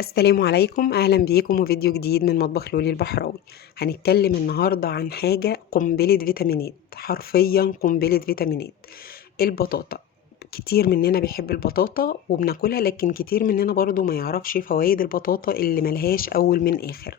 السلام عليكم، اهلا بيكم وفيديو جديد من مطبخ لولي البحراوي. هنتكلم النهارده عن حاجه قنبله فيتامينات، حرفيا قنبله فيتامينات. البطاطا. كتير مننا بيحب البطاطا وبناكلها، لكن كتير مننا برضو ما يعرفش فوائد البطاطا اللي ملهاش اول من اخر.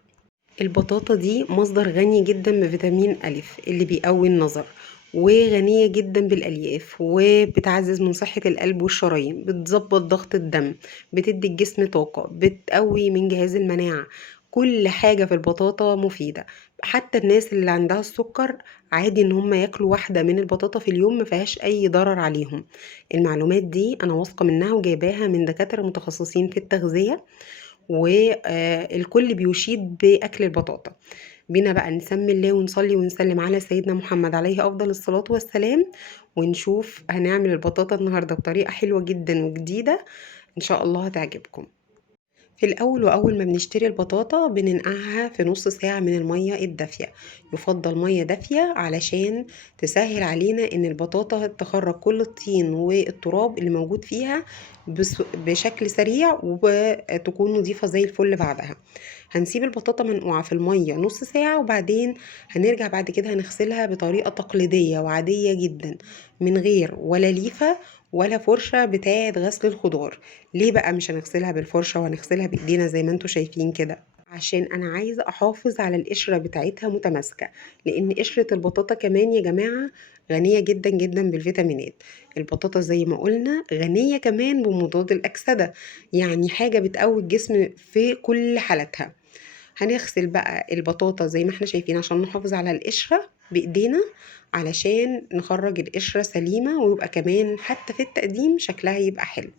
البطاطا دي مصدر غني جدا بفيتامين ألف اللي بيقوي النظر، وغنية جدا بالألياف، وبتعزز من صحة القلب والشرايين، بتظبط ضغط الدم، بتدي الجسم طاقة، بتقوي من جهاز المناعة. كل حاجة في البطاطا مفيدة. حتى الناس اللي عندها السكر عادي ان هم ياكلوا واحدة من البطاطا في اليوم، مفيهاش اي ضرر عليهم. المعلومات دي انا واثقة منها وجايباها من دكاترة متخصصين في التغذية، والكل بيشيد بأكل البطاطا. بينا بقى نسمي الله ونصلي ونسلم على سيدنا محمد عليه أفضل الصلاة والسلام، ونشوف هنعمل البطاطا النهاردة بطريقة حلوة جدا وجديدة، إن شاء الله هتعجبكم. في الأول وأول ما بنشتري البطاطا بننقعها في نص ساعة من المية الدافية. يفضل مية دافية علشان تسهل علينا إن البطاطا تخرج كل الطين والتراب اللي موجود فيها بشكل سريع، وتكون نظيفة زي الفل بعدها. هنسيب البطاطا منقوعة في المية نص ساعة، وبعدين هنرجع بعد كده هنغسلها بطريقة تقليدية وعادية جدا، من غير ولا ليفة ولا فرشة بتاعة غسل الخضار. ليه بقى مش هنغسلها بالفرشة وهنغسلها بايدينا زي ما انتوا شايفين كده؟ عشان انا عايزة احافظ على القشرة بتاعتها متماسكة، لان قشرة البطاطا كمان يا جماعة غنية جدا جدا بالفيتامينات. البطاطا زي ما قلنا غنية كمان بمضاد الاكسدة، يعني حاجة بتقوي الجسم في كل حالاتها. هنغسل بقى البطاطا زي ما احنا شايفين عشان نحافظ على القشرة بايدينا، علشان نخرج القشرة سليمة، ويبقى كمان حتى في التقديم شكلها يبقى حلو.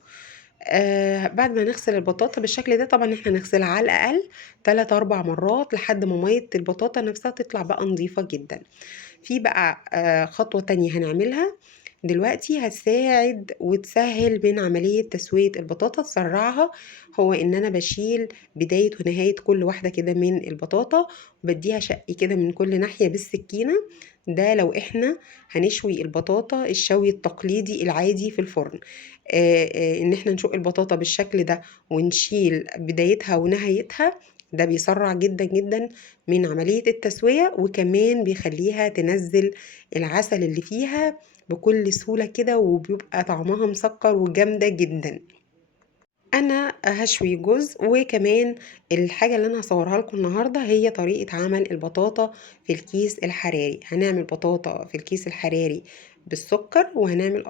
بعد ما نغسل البطاطا بالشكل ده، طبعا احنا نغسلها على الاقل 3 4 مرات لحد ما ميه البطاطا نفسها تطلع بقى نظيفه جدا. في بقى خطوه تانية هنعملها دلوقتي هتساعد وتسهل من عملية تسوية البطاطا، تسرعها. هو ان انا بشيل بداية ونهاية كل واحدة كده من البطاطا، وبديها شق كده من كل ناحية بالسكينة. ده لو احنا هنشوي البطاطا الشوي التقليدي العادي في الفرن. ان احنا نشق البطاطا بالشكل ده ونشيل بدايتها ونهايتها، ده بيسرع جدا جدا من عملية التسوية، وكمان بيخليها تنزل العسل اللي فيها بكل سهولة كده، وبيبقى طعمها مسكر وجامدة جدا. انا هشوي جزء، وكمان الحاجة اللي انا هصورها لكم النهاردة هي طريقة عمل البطاطا في الكيس الحراري. هنعمل بطاطا في الكيس الحراري بالسكر، وهنعمل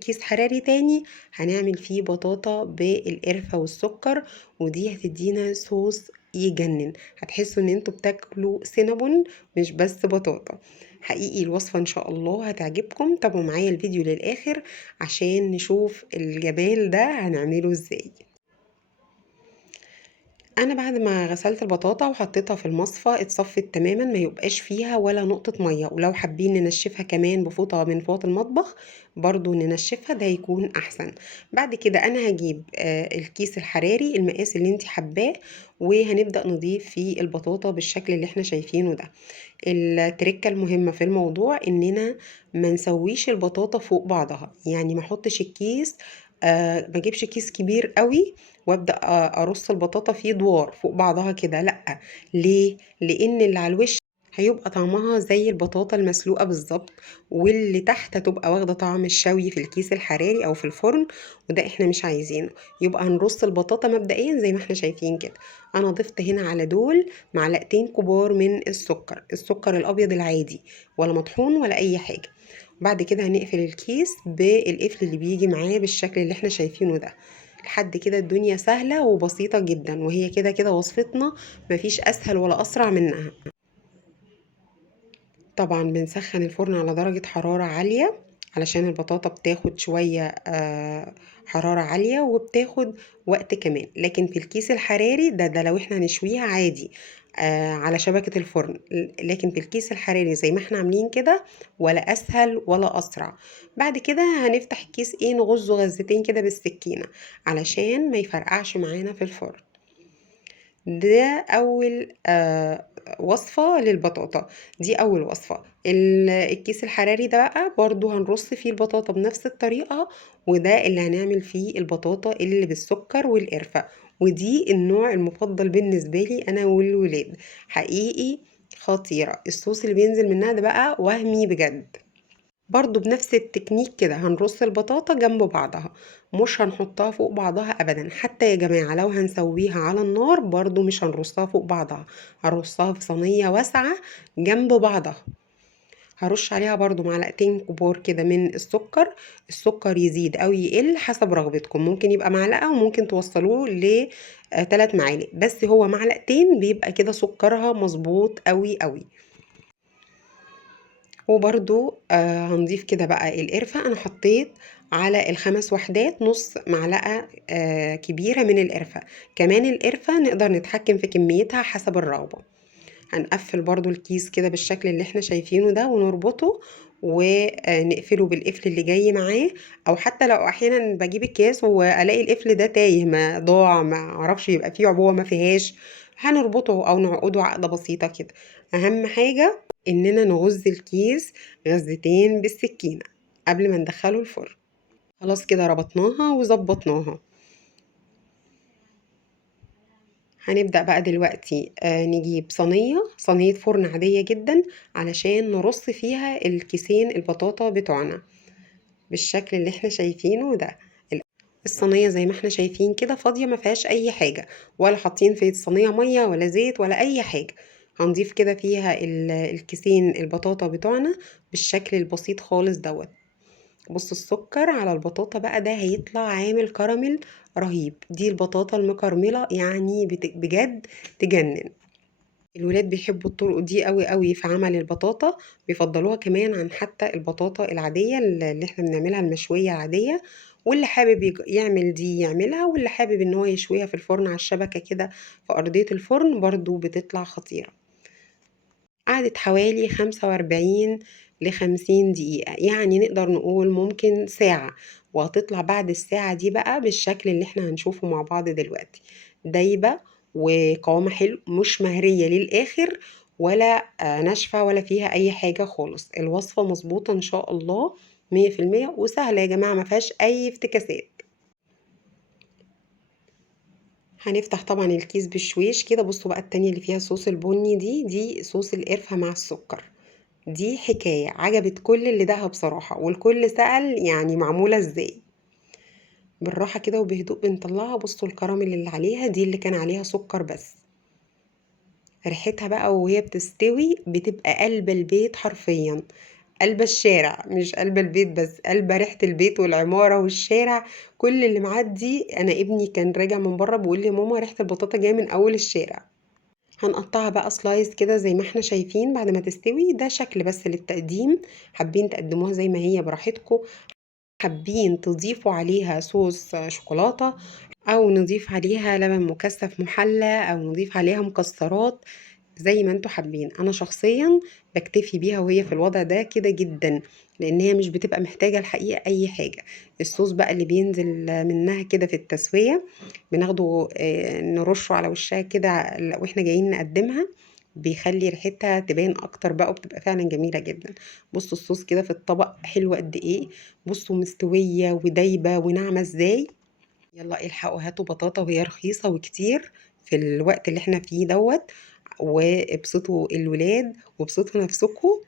كيس حراري تاني هنعمل فيه بطاطا بالقرفة والسكر، ودي هتدينا صوص يجنن. هتحسوا ان انتوا بتاكلوا سينابون مش بس بطاطا. حقيقي الوصفة ان شاء الله هتعجبكم. تابعوا معايا الفيديو للاخر عشان نشوف الجمال ده هنعمله ازاي. انا بعد ما غسلت البطاطا وحطيتها في المصفى اتصفت تماما، ما يبقاش فيها ولا نقطة مية، ولو حابين ننشفها كمان بفوطة من فوط المطبخ برضو ننشفها، ده هيكون احسن. بعد كده انا هجيب الكيس الحراري المقاس اللي انت حباه، وهنبدأ نضيف فيه البطاطا بالشكل اللي احنا شايفينه ده. التركة المهمة في الموضوع اننا ما نسويش البطاطا فوق بعضها، يعني ما احطش الكيس، ما اجيبش كيس كبير قوي وابدا ارص البطاطا فيه دوار فوق بعضها كده، لا. ليه؟ لان اللي على الوش هيبقى طعمها زي البطاطا المسلوقة بالظبط، واللي تحت هتبقى واخدة طعم الشوي في الكيس الحراري او في الفرن، وده احنا مش عايزينه. يبقى هنرص البطاطا مبدئيا زي ما احنا شايفين كده. انا ضفت هنا على دول معلقتين كبار من السكر الابيض العادي، ولا مطحون ولا اي حاجة. بعد كده هنقفل الكيس بالقفل اللي بيجي معاه بالشكل اللي احنا شايفينه ده. لحد كده الدنيا سهلة وبسيطة جدا، وهي كده كده وصفتنا مفيش اسهل ولا اسرع منها. طبعا بنسخن الفرن على درجة حرارة عالية، علشان البطاطا بتاخد شوية حرارة عالية وبتاخد وقت كمان. لكن في الكيس الحراري ده لو احنا هنشويها عادي على شبكة الفرن، لكن في الكيس الحراري زي ما احنا عاملين كده، ولا اسهل ولا اسرع. بعد كده هنفتح الكيس نغزه غزتين كده بالسكينة علشان ما يفرقعش معانا في الفرن. ده اول وصفة للبطاطا. دي اول وصفة. الكيس الحراري ده بقى برضو هنرص فيه البطاطا بنفس الطريقة، وده اللي هنعمل فيه البطاطا اللي بالسكر والقرفة. ودي النوع المفضل بالنسبة لي انا والولاد، حقيقي خطيرة. الصوص اللي بينزل منها ده بقى وهمي بجد. برضو بنفس التكنيك كده هنرص البطاطا جنب بعضها، مش هنحطها فوق بعضها ابدا. حتى يا جماعة لو هنسويها على النار برضو مش هنرصها فوق بعضها، هنرصها في صينية واسعة جنب بعضها. هرش عليها برضو معلقتين كبار كده من السكر. السكر يزيد او يقل حسب رغبتكم، ممكن يبقى معلقة وممكن توصلوه ل 3 معالق، بس هو معلقتين بيبقى كده سكرها مظبوط قوي قوي. وبرضو هنضيف كده بقى القرفة. انا حطيت على الخمس وحدات نص معلقة كبيرة من القرفة. كمان القرفة نقدر نتحكم في كميتها حسب الرغبة. هنقفل برضو الكيس كده بالشكل اللي احنا شايفينه ده ونربطه ونقفله بالقفل اللي جاي معاه. او حتى لو احيانا بجيب الكيس والاقي القفل ده تايه، ما ضاع، ما اعرفش، يبقى فيه عبوة ما فيهاش، هنربطه او نعقده عقدة بسيطة كده. اهم حاجة اننا نغز الكيس غزتين بالسكينة قبل ما ندخله الفرن. خلاص كده ربطناها وظبطناها. هنبدأ بقى دلوقتي نجيب صينية فرن عادية جدا علشان نرص فيها الكيسين البطاطا بتوعنا بالشكل اللي احنا شايفينه ده. الصينية زي ما احنا شايفين كده فاضية، ما فيهاش اي حاجة، ولا حاطين في الصينية مية ولا زيت ولا اي حاجة. هنضيف كده فيها الكيسين البطاطا بتوعنا بالشكل البسيط خالص دوت. بص السكر على البطاطا بقى ده هيطلع عامل كراميل رهيب. دي البطاطا المكرملة يعني بجد تجنن. الولاد بيحبوا الطرق دي قوي قوي في عمل البطاطا، بيفضلوها كمان عن حتى البطاطا العادية اللي احنا بنعملها المشوية عادية. واللي حابب يعمل دي يعملها، واللي حابب ان هو يشويها في الفرن على الشبكة كده في أرضية الفرن برضو بتطلع خطيرة. قعدت حوالي 45 ل50 دقيقة، يعني نقدر نقول ممكن ساعة. وهتطلع بعد الساعة دي بقى بالشكل اللي احنا هنشوفه مع بعض دلوقتي. دايبة وقوامها حلو، مش مهرية للآخر ولا ناشفة ولا فيها أي حاجة خالص. الوصفة مظبوطة إن شاء الله 100%، وسهلة يا جماعة ما فيهاش أي افتكاسات. هنفتح طبعا الكيس بالشويش كده. بصوا بقى التانية اللي فيها صوص البني دي صوص القرفة مع السكر. دي حكاية عجبت كل اللي داقها بصراحة، والكل سأل يعني معمولة ازاي. بالراحة كده وبهدوء بنطلعها. بصوا الكراميل اللي عليها دي اللي كان عليها سكر بس. ريحتها بقى وهي بتستوي بتبقى قلب البيت حرفيا، قلب الشارع، مش قلب البيت بس، قلب ريحة البيت والعمارة والشارع. كل اللي معدي، انا ابني كان راجع من بره بيقول لي يا ماما ريحة البطاطا جاية من اول الشارع. هنقطعها بقى سلايس كده زي ما احنا شايفين بعد ما تستوي. ده شكل بس للتقديم، حابين تقدموها زي ما هي براحتكم، حابين تضيفوا عليها صوص شوكولاتة، او نضيف عليها لبن مكثف محلى، او نضيف عليها مكسرات، زي ما انتوا حابين. انا شخصيا بكتفي بيها وهي في الوضع ده كده جدا، لان هي مش بتبقى محتاجة الحقيقة اي حاجة. الصوص بقى اللي بينزل منها كده في التسوية بناخده نرشه على وشها كده واحنا جايين نقدمها، بيخلي ريحتها تبان اكتر بقى، وبتبقى فعلا جميلة جدا. بصوا الصوص كده في الطبق حلو قد ايه، بصوا مستوية ودايبة وناعمة ازاي. يلا الحقوا هاتوا بطاطا وهي رخيصة وكتير في الوقت اللي احنا فيه دوت، وابسطوا الولاد وابسطوا نفسكم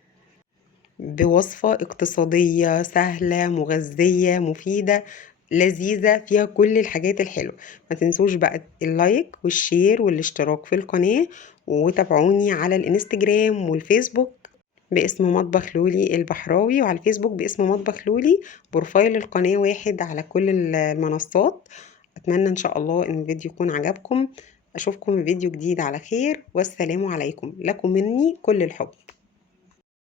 بوصفة اقتصادية سهلة مغذية مفيدة لذيذة فيها كل الحاجات الحلوة. ما تنسوش بقى اللايك والشير والاشتراك في القناة، وتابعوني على الانستجرام والفيسبوك باسم مطبخ لولي البحراوي، وعلى الفيسبوك باسم مطبخ لولي. بروفايل القناة واحد على كل المنصات. أتمنى إن شاء الله إن الفيديو يكون عجبكم. أشوفكم في فيديو جديد على خير، والسلام عليكم، لكم مني كل الحب.